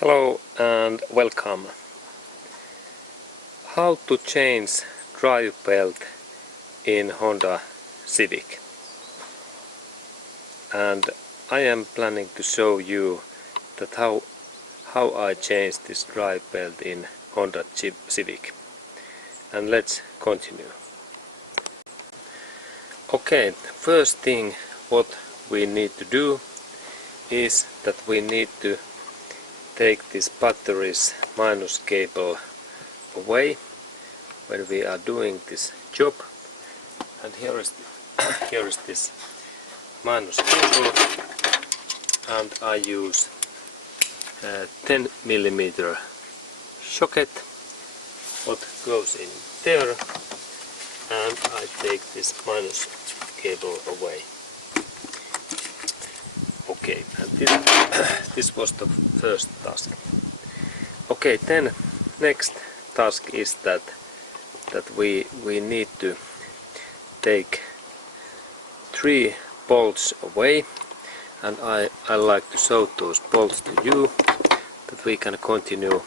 Hello and welcome. How to change drive belt in Honda Civic. And I am planning to show you that how I changed this drive belt in Honda Civic. And let's continue. Okay, the first thing what we need to do is that we need to take this battery's minus cable away when we are doing this job. And here is this minus cable, and I use 10mm socket what goes in there, and I take this minus cable away. Okay, and this was the first task. Okay, then next task is that we need to take 3 bolts away, and I like to show those bolts to you that we can continue.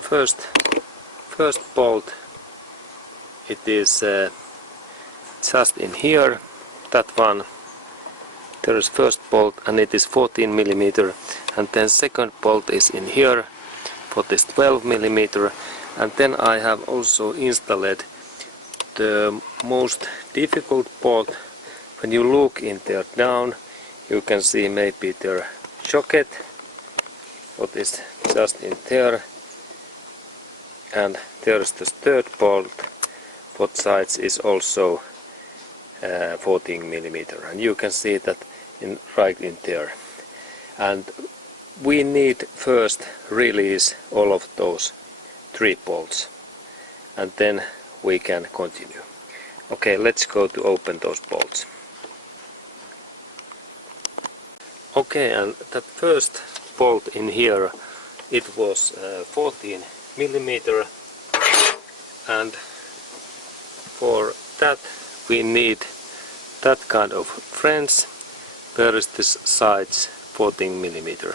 First bolt, it is just in here, that one. There is first bolt and it is 14mm, and then second bolt is in here for this 12mm, and then I have also installed the most difficult bolt. When you look in there down, you can see maybe their socket what is just in there, and there is the third bolt what sides is also 14mm, and you can see that right in there. And we need first release all of those 3 bolts, and then we can continue. Okay, let's go to open those bolts. Okay, and that first bolt in here, it was 14mm, and for that we need that kind of wrench. There is this sides 14mm,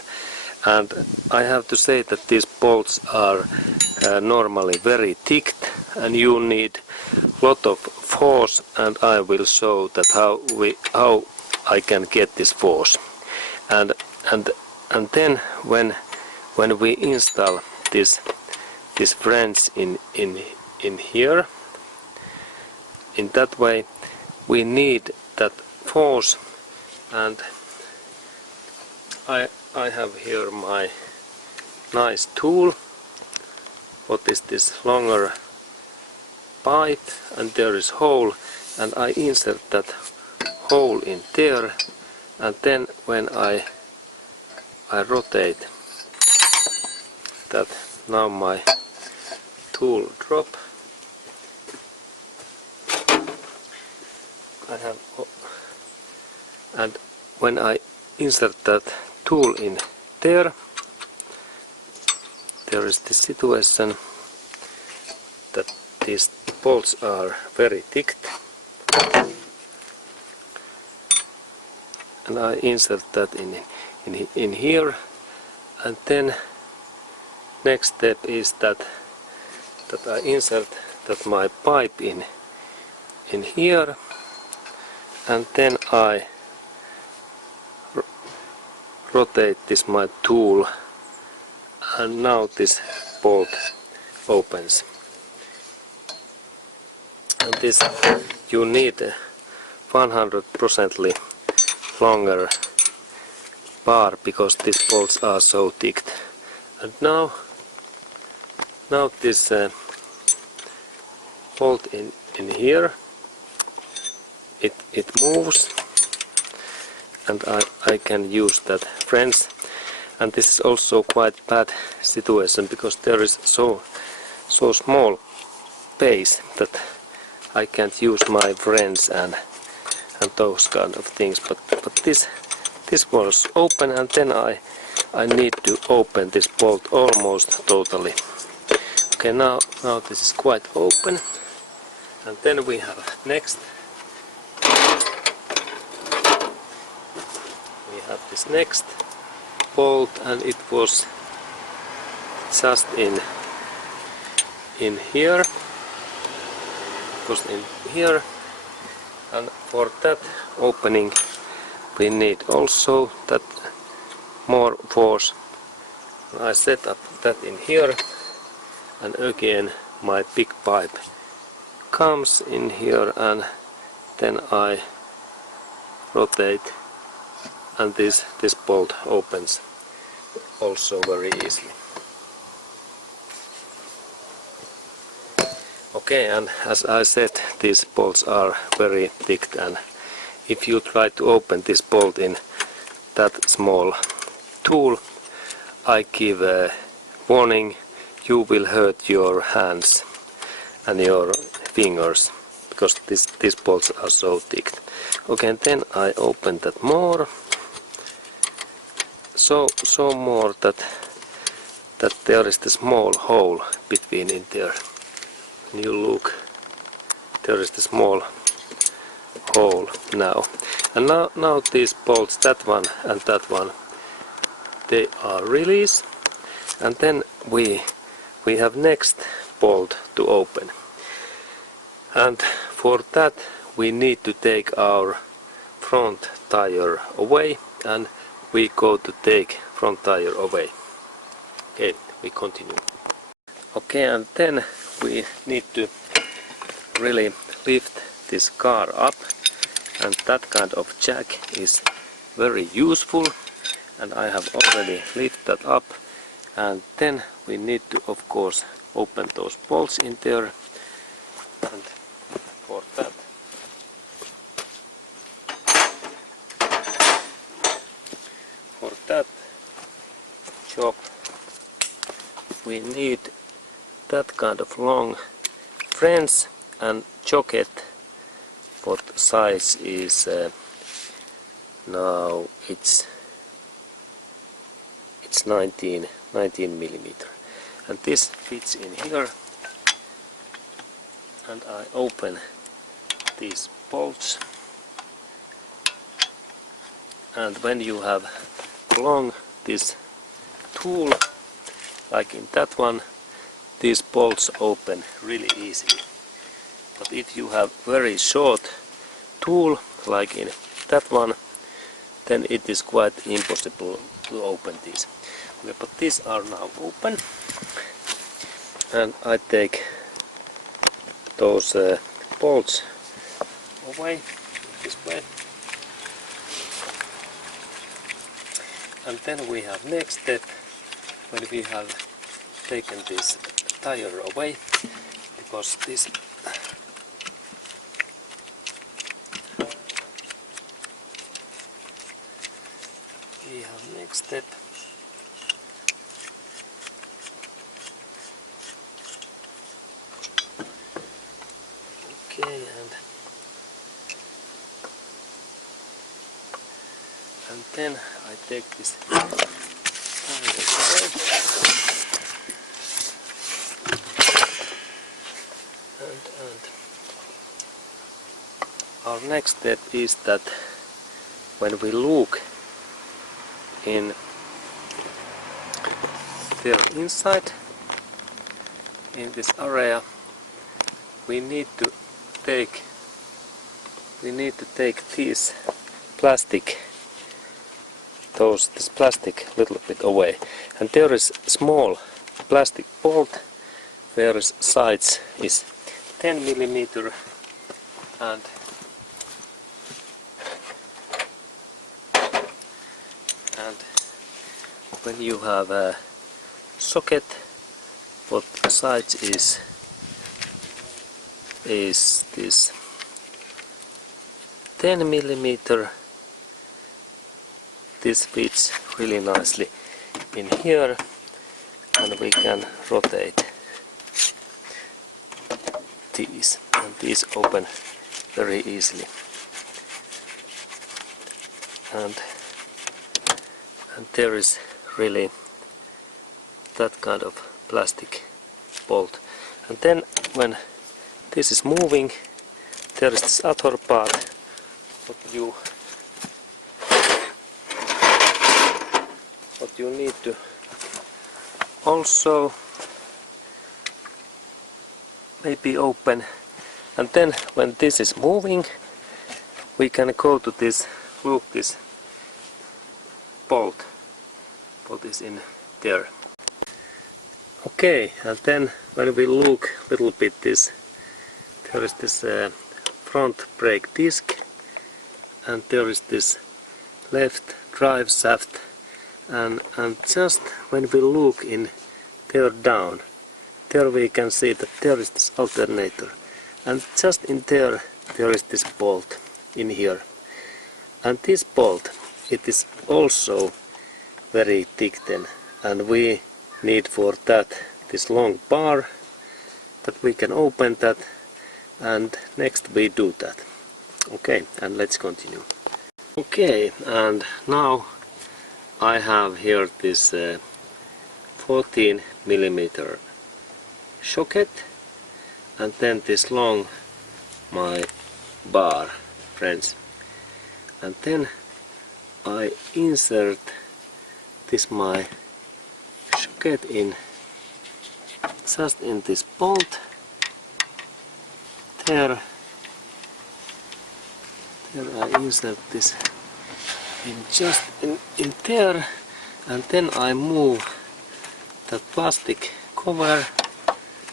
and I have to say that these bolts are normally very thick, and you need lot of force, and I will show that how I can get this force. And then when we install this wrench in here, in that way we need that force. And I have here my nice tool. What is this longer pipe, and there is hole, and I insert that hole in there, and then when I rotate that, now my tool drop. I have, and when I insert that tool in there, there is this situation that these bolts are very thick, and I insert that in here, and then next step is that I insert that my pipe in here, and then I rotate this my tool, and now this bolt opens. And this you need 100% longer bar, because these bolts are so thick. And now this bolt in here, it moves, and I can use that wrench. And this is also quite bad situation, because there is so small space that I can't use my wrench and those kind of things. But this was open, and then I need to open this bolt almost totally. Okay, now this is quite open, and then we have next. We have this next bolt, and it was just in here, goes in here, and for that opening we need also that more force. I set up that in here, and again my big pipe comes in here, and then I rotate, and this bolt opens also very easily. Okay, and as I said, these bolts are very thick, and if you try to open this bolt in that small tool, I give a warning, you will hurt your hands and your fingers, because these bolts are so thick. Okay, and then I open that more, so more that there is the small hole between in there. When you look, there is the small hole now. And now these bolts, that one and that one, they are released, and then we have next bolt to open. And for that we need to take our front tire away, and we go to take front tire away. Okay, we continue. Okay, and then we need to really lift this car up, and that kind of jack is very useful, and I have already lifted that up. And then we need to, of course, open those bolts in there, and for that job we need that kind of long wrench and jocket. What size is now? It's 19 millimeter, and this fits in here. And I open these bolts, and when you have long this tool, like in that one, these bolts open really easily. But if you have very short tool, like in that one, then it is quite impossible to open these. Okay, but these are now open, and I take those bolts away this way. And then we have next step, when we have taken this tire away, because this we have next step. Okay, and then I take this tire away. And our next step is that when we look in there inside in this area, we need to take these plastic, this plastic little bit away, and there is small plastic bolt where size is 10 millimeter, and when you have a socket, what size is this 10 millimeter, this fits really nicely in here, and we can rotate these, and these open very easily. And there is really that kind of plastic bolt. And then when this is moving, there is this other part what you need to also maybe open, and then when this is moving we can go to this, look, this bolt is in there. Okay, and then when we look a little bit this, there is this front brake disc, and there is this left drive shaft, and just when we look in there down, there we can see that there is this alternator, and just in there is this bolt in here, and this bolt, it is also very thick then, and we need for that this long bar that we can open that, and next we do that. Okay, and let's continue. Okay, and now I have here this 14mm socket, and then this long my bar, friends, and then I insert this my socket in just in this bolt there. I insert this in just in there, and then I move that plastic cover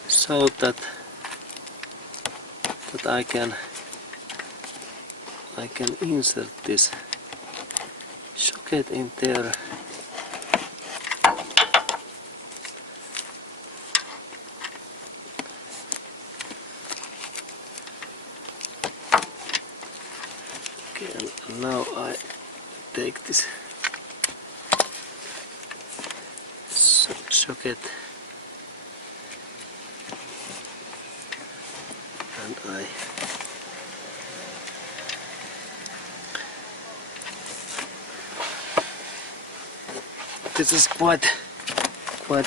so that I can insert this socket in there. Okay, and now I take this socket and this is quite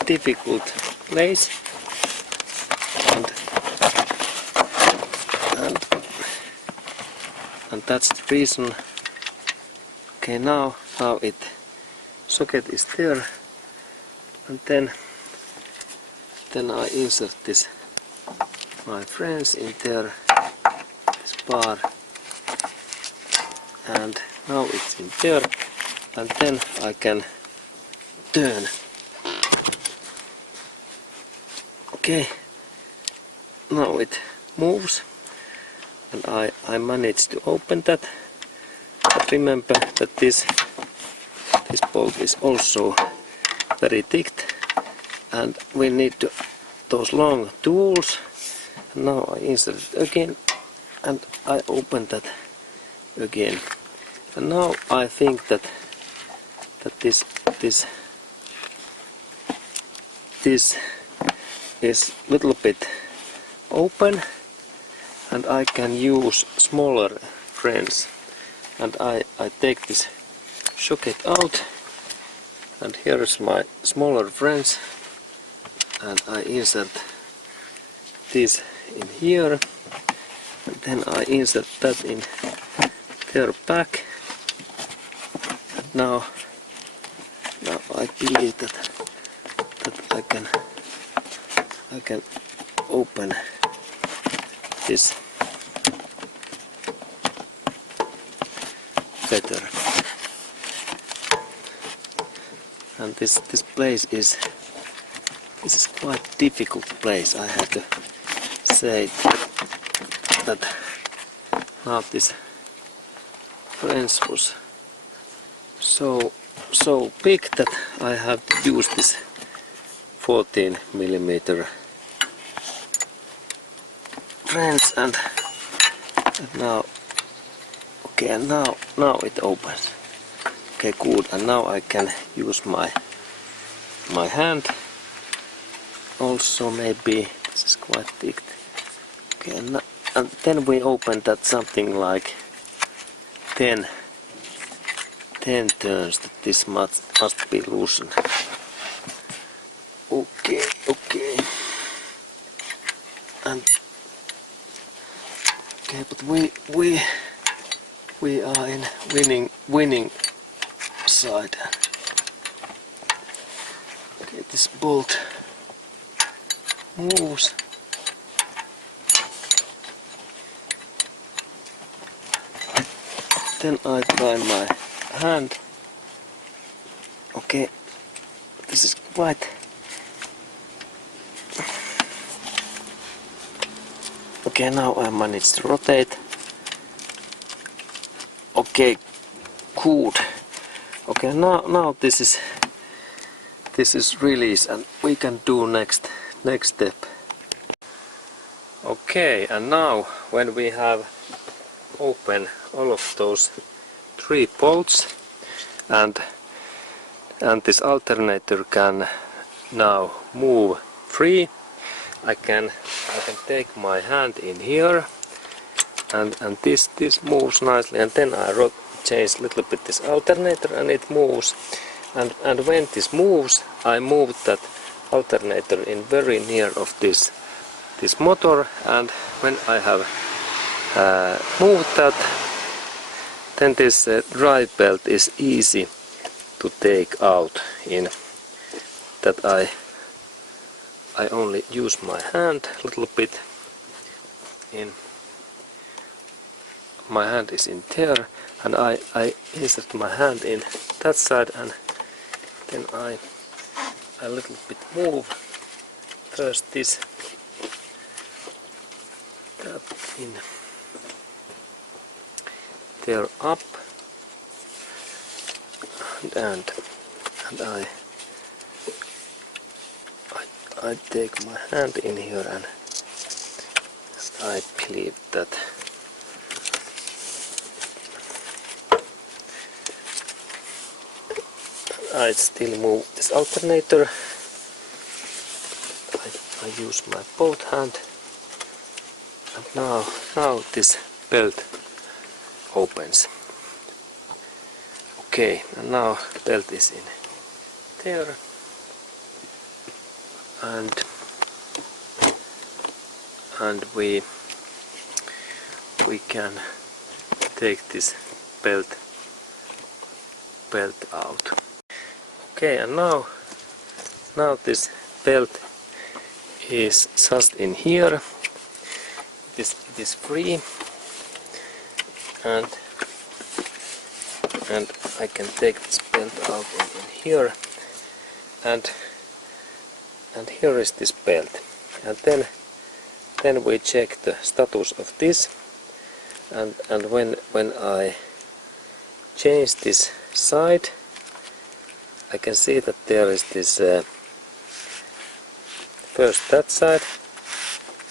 difficult place, and that's the reason. Okay, now it socket is there, and then I insert this, my friends, in there, this bar, and now it's in there, and then I can turn. Okay, now it moves, and I managed to open that. But remember that this bolt is also very thick, and we need those long tools. And now I insert it again, and I open that again. And now I think that this is little bit open, and I can use smaller friends. And I take this socket out, and here is my smaller friends, and I insert this in here, and then I insert that in their back. And now I believe that I can open this better. And this place is quite difficult place, I have to say that now this fence was so big that I have to use this 14mm fence, and now okay, and now it opens. Okay, good, and now I can use my hand. Also, maybe this is quite thick. Okay, and then we open that something like 10 turns. That this must be loosened. Okay, and okay, but we are in winning side. Okay, this bolt moves. Then I try my hand. Okay, this is quite. Okay, now I manage to rotate. Okay, good. Okay, now this is release, and we can do next step. Okay, and now when we have open all of those 3 bolts, and this alternator can now move free, I can take my hand in here, and this moves nicely, and then I change a little bit this alternator, and it moves, and when this moves, I move that alternator in very near of this motor, and when I have moved that, then this drive belt is easy to take out. In that I only use my hand a little bit. My hand is in there, and I insert my hand in that side, and then I a little bit move first this that in there up, and I take my hand in here, and I believe that I still move this alternator. I use my both hand, and now this belt opens. Okay, and now the belt is in there, and we can take this belt out. Okay, and now this belt is just in here. It is free, and I can take this belt out in here, and here is this belt, and then we check the status of this, and when I change this side, I can see that there is this first that side.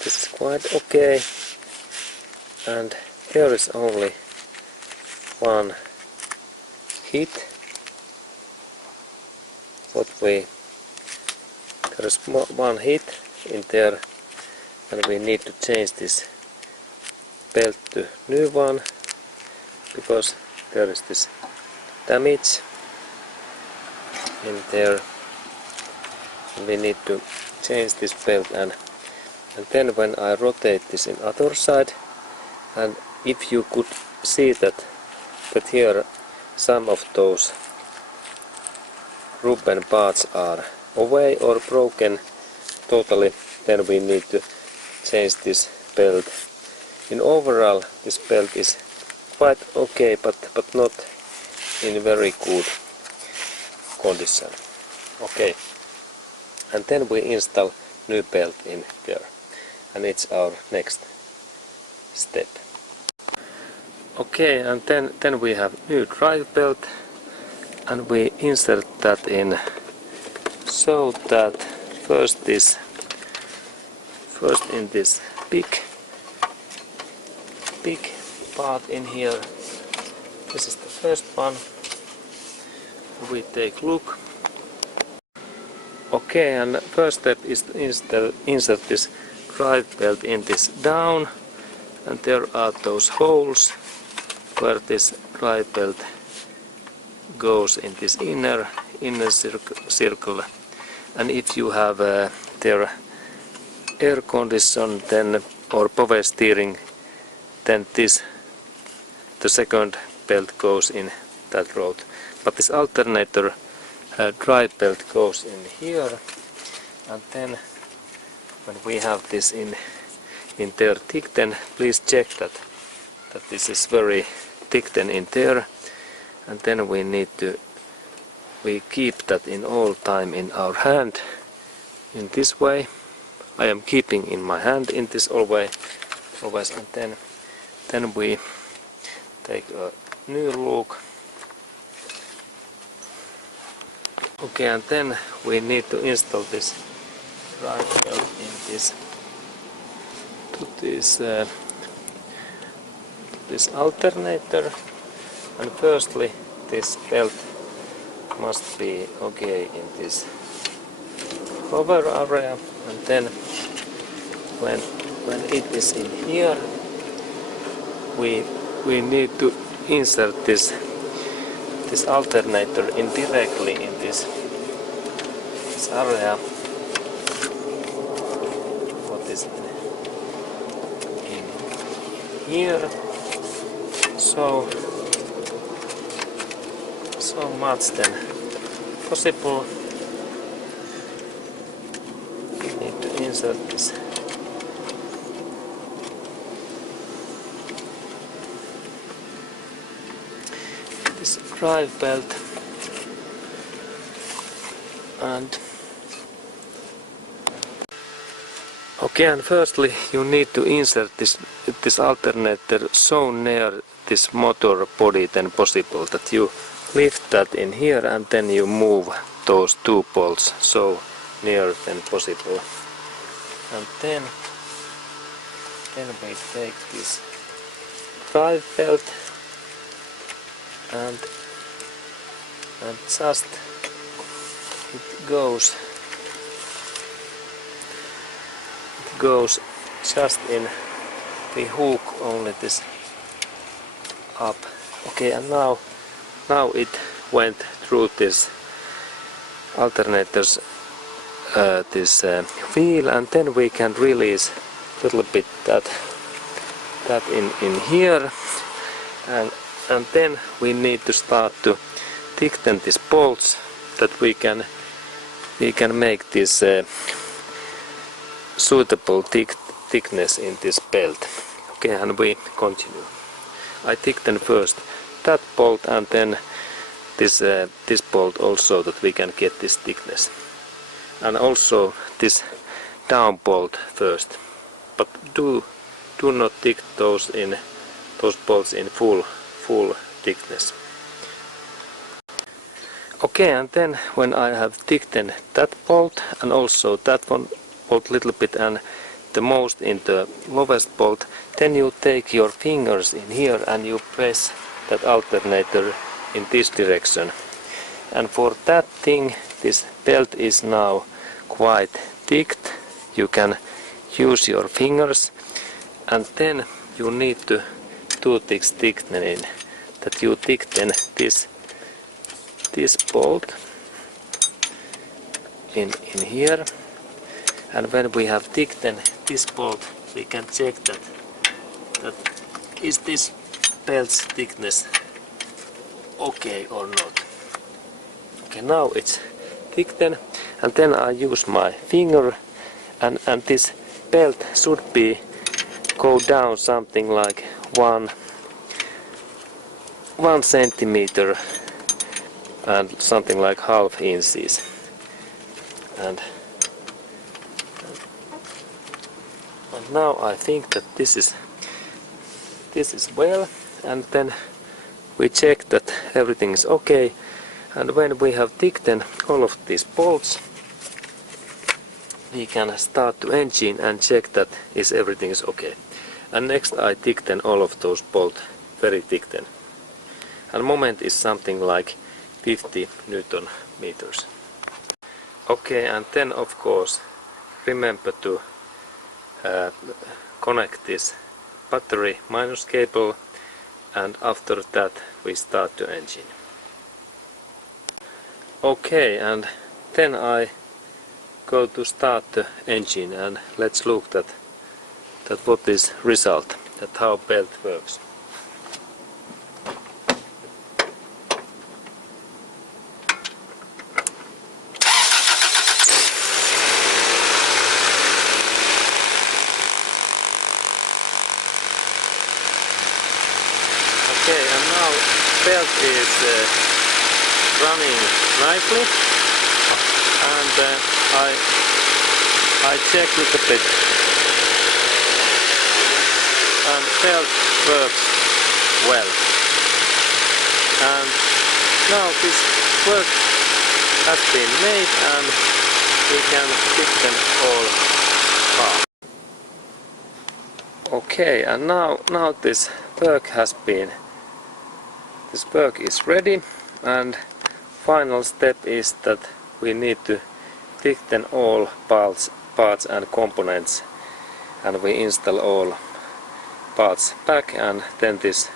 This is quite okay, and there is only one hit. There is one hit in there, and we need to change this belt to new one, because there is this damage in there. We need to change this belt, and then when I rotate this in other side, and if you could see that here some of those rubber parts are away or broken totally, then we need to change this belt. In overall, this belt is quite okay, but not in very good condition. Okay, and then we install new belt in there, and it's our next step. Okay, and then we have new drive belt, and we insert that in so that first in this big part in here. This is the first one. We take a look. Okay, and first step is to insert this drive belt in this down, and there are those holes where this drive belt goes in this inner circle. And if you have their air condition then or power steering, then the second belt goes in that road. But this alternator drive belt goes in here, and then when we have this in there thick, then please check that this is very thick then in there, and then we keep that in all time in our hand in this way. I am keeping in my hand in this always, and then we take a new look. Okay, and then we need to install this drive belt in this alternator, and firstly this belt must be okay in this cover area, and then when it is in here, we need to insert this alternator indirectly in this area what is in here, so much then possible. We need to insert this drive belt, and okay, and firstly you need to insert this alternator so near this motor body than possible, that you lift that in here and then you move those two bolts so near than possible, and then we take this drive belt and just it goes just in the hook only this up. Okay, and now it went through this alternator's this wheel, and then we can release a little bit that in here, and then we need to start to thicken these bolts, that we can make this suitable thickness in this belt. Okay, and we continue. I thicken first that bolt and then this bolt also, that we can get this thickness, and also this down bolt first, but do not thick those bolts in full thickness. Okay, and then when I have thickened that bolt and also that one bolt little bit and the most in the lowest bolt, then you take your fingers in here and you press that alternator in this direction. And for that thing, this belt is now quite thick. You can use your fingers, and then you need to do this thickening, that you thicken this bolt in here, and when we have thickened this bolt, we can check that is this belt's thickness okay or not. Okay, now it's thickened, and then I use my finger, and this belt should be go down something like 1 centimeter and something like half inches, and now I think that this is well, and then we check that everything is okay, and when we have thickened all of these bolts, we can start to engine and check that everything is okay. And next I thicken all of those bolts very thicken, and moment is something like 50 Newton meters. Okay, and then of course remember to connect this battery minus cable, and after that we start the engine. Okay, and then I go to start the engine, and let's look that what is result, that how belt works. Okay, and now belt is running nicely, and I check a little bit, and belt works well. And now this work has been made, and we can fit them all apart. Okay, and now this work is ready, and final step is that we need to tighten all parts and components, and we install all parts back, and then this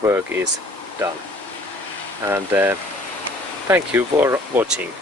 work is done. And thank you for watching.